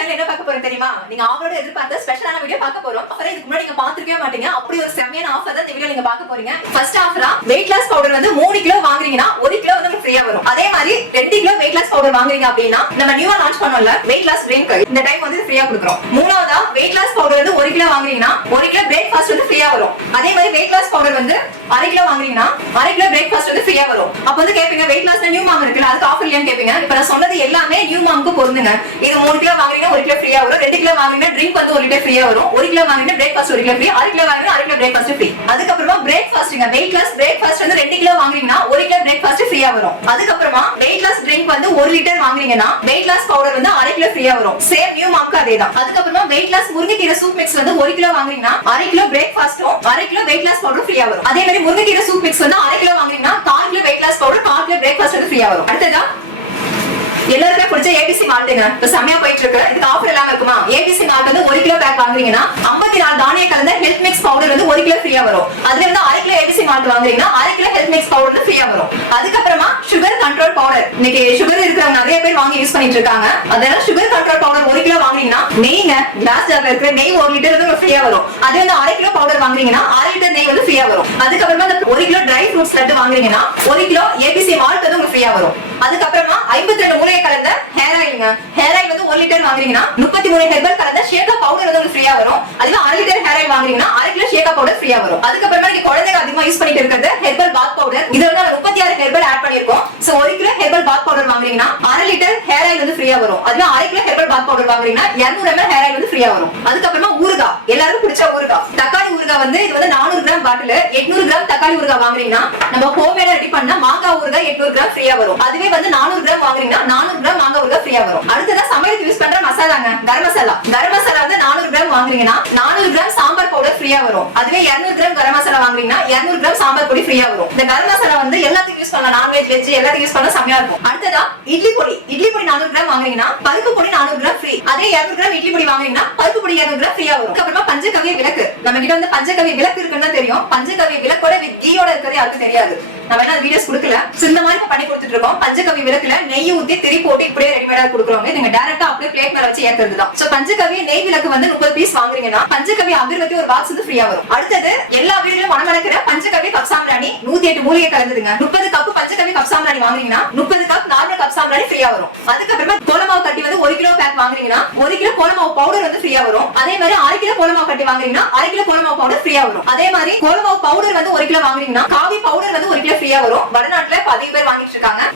Channel என்ன பார்க்க போறோம் தெரியுமா? நீங்க ஆவலோட எதிர்பார்த்த ஸ்பெஷலான வீடியோ பார்க்க போறோம். அப்புறம் இதுக்கு முன்னாடி நீங்க பார்த்திருக்கவே மாட்டீங்க. அப்படி ஒரு செமையான ஆஃபர் தான் இந்த வீடியோ நீங்க பார்க்க போறீங்க. ஃபர்ஸ்ட் ஆஃபரா வெயிட் லாஸ் பவுடர் வந்து 3 கிலோ வாங்குறீங்கன்னா 1 கிலோ வந்து உங்களுக்கு ஃப்ரீயா வரும். அதே மாதிரி 2 கிலோ வெயிட் லாஸ் பவுடர் வாங்குறீங்க அப்படின்னா நம்ம நியூவா லான்ச் பண்ணோம்ல வெயிட் லாஸ் ட்ரிங்க், இந்த டைம் வந்து ஃப்ரீயா கொடுக்குறோம். மூணாவதா வெயிட் லாஸ் பவுடர் வந்து 1 கிலோ வாங்குறீங்கன்னா 1 கிலோ பிரேக்ஃபாஸ்ட் வந்து ஃப்ரீயா வரும். அதே மாதிரி வெயிட் லாஸ் பவுடர் வந்து 1/2 கிலோ வாங்குறீங்கன்னா 1/2 கிலோ பிரேக்ஃபாஸ்ட் வந்து ஃப்ரீயா வரும். அப்ப வந்து கேப்பீங்க வெயிட் லாஸ்ல நியூ மாம் இருக்குல அதுக்கு ஆஃபர் இல்லையான்னு கேப்பீங்க. இப்ப நான் சொன்னது எல்லாமே நியூ மாம்க்கு பொருந்துங்க. இது 3 கிலோ வாங்குறீங்கன்னா 1 கிலோ ஃப்ரீயா வரும். 2 கிலோ வாங்குறீங்கன்னா ட்ரிங்க் வந்து 1 லிட்டர் ஃப்ரீயா வரும். 1 கிலோ வாங்குறீங்கன்னா பிரேக்ஃபாஸ்ட் 1 கிலோ ஃப்ரீ. 1/2 கிலோ வாங்குறீங்கன்னா 1/2 கிலோ பிரேக்ஃபாஸ்ட் ஃப்ரீ. அதுக்கு அப்புறமா பிரேக்ஃபாஸ்ட்ங்க வெயிட் லாஸ் பிரேக்ஃபாஸ்ட் வந்து 2 கிலோ வாங்குறீங்கன்னா 1 கிலோ பிரேக்ஃபாஸ்ட் ஃப்ரீயா வரும். அதுக்கு அப்புறமா வெயிட் லாஸ் ட்ரிங்க் வந்து 1 லிட்டர் வாங்குறீங்கன்னா வெயிட் லாஸ் பவுடர் வந்து 1/2 கிலோ ஃப்ரீயா வரும். சேம் நியூ மாம்க்கு அதேதான். அதுக்கு அப்புறமா வெயிட் லாஸ் முருங்கைக்கீரை சூப் மிக்ஸ் வந்து 1 கிலோ வாங்குறீங்கன்னா 1/2 கிலோ பிரேக்ஃபாஸ்டும் 1/2 கிலோ வெயிட் லாஸ் பவுடர் ஃப்ரீயா வரும். அதே மாதிரி முருங்கைக்கீரை சூப் மிக்ஸ் வந்து 1/2 கிலோ வாங்குறீங்கன்னா 1/4 kilo weight loss powder 1/4 kilo breakfast வந்து ஃப்ரீயா வரும். அடுத்ததா எல்லாருமே பிடிச்ச ஏபிசி மால்ட்டுங்க இப்ப செமையா போயிட்டு இருக்கு. இதுக்கு ஆஃபர் எல்லாம் இருக்குமா? ஏபிசி மால்ட் வந்து 1 கிலோ பேக் வாங்குறீங்கன்னா 54 தானிய கலந்த ஹெல்த் மிக்ஸ் பவுடர் வந்து 1 கிலோ ஃப்ரீயா வரும். அதுல இருந்து 1/2 கிலோ ஏபிசி மால்ட் வாங்குறீங்கன்னா 1/2 கிலோ ஹெல்த் மிக்ஸ் பவுடர் வந்து ஃப்ரீயா வரும். அதுக்கு அப்புறமா சுகர் கண்ட்ரோல் பவுடர், இன்னைக்கு சுகர் இருக்கிறவங்க நிறைய பேர் வாங்கி யூஸ் பண்ணிட்டு இருக்காங்க. அதனால சுகர் கண்ட்ரோல் பவுடர் 1 கிலோ வாங்குறீங்கன்னா நெய்ங்க கிளாஸ் ஜார்ல இருக்கிற நெய் 1 லிட்டர் வந்து ஃப்ரீயா வரும். அதே வந்து 1/2 கிலோ பவுடர் வாங்குறீங்கன்னா 1/2 லிட்டர் நெய் வந்து ஃப்ரீயா வரும். அதுக்கு அப்புறமா 1 கிலோ ட்ரை ஃப்ரூட்ஸ் லட்டு வாங்குறீங்கன்னா 1 கிலோ ஏபிசி மால்ட் வந்து உங்களுக்கு ஃப்ரீயா வரும். அதுக்கு அப்புறமா 52 மூலிகை கலந்த ஹேர் ஆயில்ங்க, ஹேர் ஆயில் வந்து 1 லிட்டர் வாங்குறீங்கன்னா 33 ஹெர்பல் கலந்த ஷேகா பவுடர் வந்து உங்களுக்கு ஃப்ரீயா வரும். அதுல 1/2 லிட்டர் ஹேர் ஆயில் வாங்குறீங்கன்னா 1/2 கிலோ ஷேகா பவுடர் ஃப்ரீயா வரும். அதுக்கு அப்புறமா நீங்க குழந்தைங்க அதிகமா யூஸ் பண்ணிட்டு இருக்கிறது ஹெர்பல் பாத் பவுடர். இதுல வந்து 36 ஹெர்பல் ஆட் பண்ணிருக்கோம். So 1 kilo herbal bath powder வாங்குறீங்கன்னா 1/2 லிட்டர் ஹேர் ஆயில் வந்து ஃப்ரீயா வரும். அதுல 1/2 கிலோ ஹெர்பல் பாத் பவுடர் வாங்குறீங்கன்னா 200 ml ஹேர் ஆயில் வந்து ஃப்ரீயா வரும். அதுக்கு அப்புறமா ஊறுகாய், எல்லாருக்கும் பிடிச்ச ஊறுகாய் தக்காளி ஊறுகாய் வந்து இது வந்து 400 கிராம் பாட்டில் 800 கிராம் தக்காளி ஊறுகாய் வாங்குறீங்கன்னா நம்ம ஹோம்மேடா ரெடி பண்ண மாங்காய் ஊறுகாய் 800 கிராம் ஃப்ரீயா வரும். அதுவே வந்து 400 கிராம் வாங்குறீங்கன்னா 400 கிராம் மாங்காய் ஊறுகாய் ஃப்ரீயா வரும். அடுத்ததா சமையலுக்கு யூஸ் பண்ற மசாலாங்க, கரம் மசாலா. கரம் மசாலா வந்து 400 கிராம் வாங்குறீங்கன்னா 400 கிராம் சாம்பார் பவுடர் ஃப்ரீயா வரும். அதுவே 200 கிராம் கரம் மசாலா வாங்குறீங்கன்னா 200 கிராம் சாம்பார் பொடி ஃப்ரீயா வரும். இந்த கரம் மசாலா வந்து எல்லாத்துக்கும் யூஸ் பண்ணலாம், நான்வெஜ் வெஜ் எல்லாத்துக்கும் யூஸ் பண்ண செமையா இருக்கும். அடுத்ததா இட்லி பொடி, இட்லி பொடி 400 கிராம் வாங்குறீங்கன்னா பருப்பு பொடி 400 கிராம் ஃப்ரீ. அதே 200 கிராம் இட்லி பொடி வாங்குறீங்கன்னா பருப்பு பொடி 200 கிராம் ஃப்ரீயா வரும். அப்புறமா பஞ்சகவ்ய விளக்கு, நம்ம கிட்ட வந்து பஞ்சகவ்ய விளக்கு இருக்குன்னு தெரியும். பஞ்சகவ்ய விளக்கோட வித் கீயோட இருக்கிறது யாருக்கும் தெரியாது. நம்ம என்ன வீடியோஸ் கொடுக்கல, இந்த மாதிரி பண்ணி கொடுத்துட்டு இருக்கோம். பஞ்சகவ்ய விளக்குல நெய் ஊத்தி திரி போட்டு இப்படியே ரெடிமேடா கொடுக்குறோம். நீங்க டைரக்டா அப்படியே பிளேட் மேல வச்சு ஏத்துறதுதான். சோ பஞ்சகவ்ய நெய் விளக்கு வந்து 30 பீஸ் வாங்குறீங்கன்னா பஞ்சகவ்ய அகர்பத்தி ஒரு பாக்ஸ் வந்து ஃப்ரீயா வரும். அடுத்தது எல்லா வீடுகளும் மணமணக்கிற பஞ்சகவ்ய கப் சாம்பிராணி 108 மூலிகை கலந்துதுங்க. 30 கப் பஞ்சகவ்ய கப் சாம்பிராணி வாங்குறீங்கன்னா 30 கப் நார்மல் கப் சாம்பிராணி ஃப்ரீயா வரும். அதுக்கப்புறமா கோலமாவு கட்டி வந்து 1 கிலோ பேக் வாங்குறீங்கன்னா 1 கிலோ கோலமாவு பவுடர் வந்து ஃப்ரீயா வரும். அதே மாதிரி 1/2 கிலோ கோலமாவு கட்டி வாங்குறீங்கன்னா 1/2 கிலோ கோலமாவு பவுடர் ஃப்ரீயா வரும். அதே மாதிரி கோலமாவு பவுடர் வந்து 1 கிலோ வாங்குறீங்கன்னா காவி பவுடர் வந்து 1 கிலோ ஃப்ரீயா வரும். வடநாட்டுல அதிக பேர் வாங்கிட்டு இருக்காங்க.